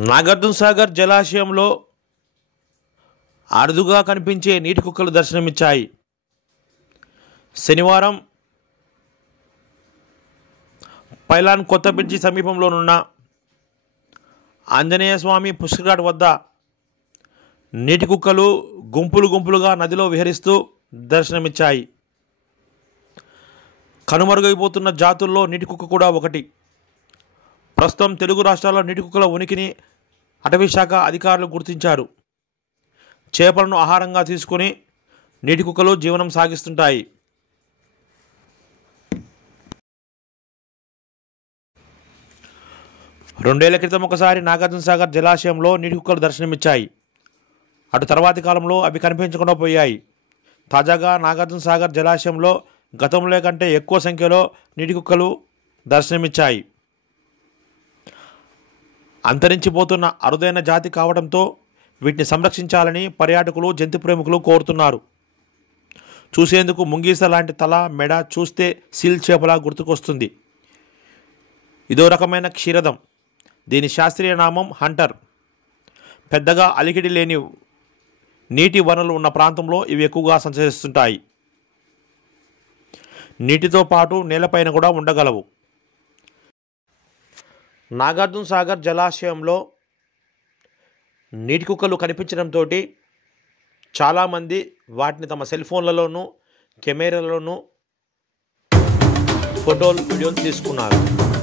నాగార్జున సాగర్ జలాశయంలో అరుదుగా కనిపించే నీటి కుక్కలు దర్శనమిచ్చాయి. శనివారం పైలాన్ కొత్త బ్రిడ్జి సమీపంలోనున్న ఆంజనేయ స్వామి పుష్కర్ వద్ద నీటి కుక్కలు గుంపులుగా నదిలో విహరిస్తూ దర్శనమిచ్చాయి. కనుమరుగైపోతున్న జాతుల్లో నీటి కుక్క కూడా ఒకటి. ప్రస్తుతం తెలుగు రాష్ట్రాల్లో నీటి కుక్కల ఉనికిని అటవీశాఖ అధికారులు గుర్తించారు. చేపలను ఆహారంగా తీసుకుని నీటి కుక్కలు జీవనం సాగిస్తుంటాయి. రెండేళ్ల క్రితం ఒకసారి నాగార్జున సాగర్ జలాశయంలో నీటి కుక్కలు దర్శనమిచ్చాయి. అటు తర్వాతి కాలంలో అవి కనిపించకుండా పోయాయి. తాజాగా నాగార్జున సాగర్ జలాశయంలో గతంలో కంటే ఎక్కువ సంఖ్యలో నీటి కుక్కలు దర్శనమిచ్చాయి. అంతరించిపోతున్న అరుదైన జాతి కావడంతో వీటిని సంరక్షించాలని పర్యాటకులు, జంతు ప్రేమికులు కోరుతున్నారు. చూసేందుకు ముంగీస లాంటి తల, మెడ చూస్తే సీల్ చేపలా గుర్తుకొస్తుంది. ఇదో రకమైన క్షీరదం. దీని శాస్త్రీయ నామం హంటర్. పెద్దగా అలికిడి లేని నీటి వనరులు ఉన్న ప్రాంతంలో ఇవి ఎక్కువగా సంచరిస్తుంటాయి. నీటితో పాటు నేలపైన కూడా ఉండగలవు. నాగార్జున సాగర్ జలాశయంలో నీటి కుక్కలు కనిపించడంతో చాలామంది వాటిని తమ సెల్ ఫోన్లలోనూ, కెమెరాలలోనూ ఫోటోలు, వీడియోలు తీసుకున్నారు.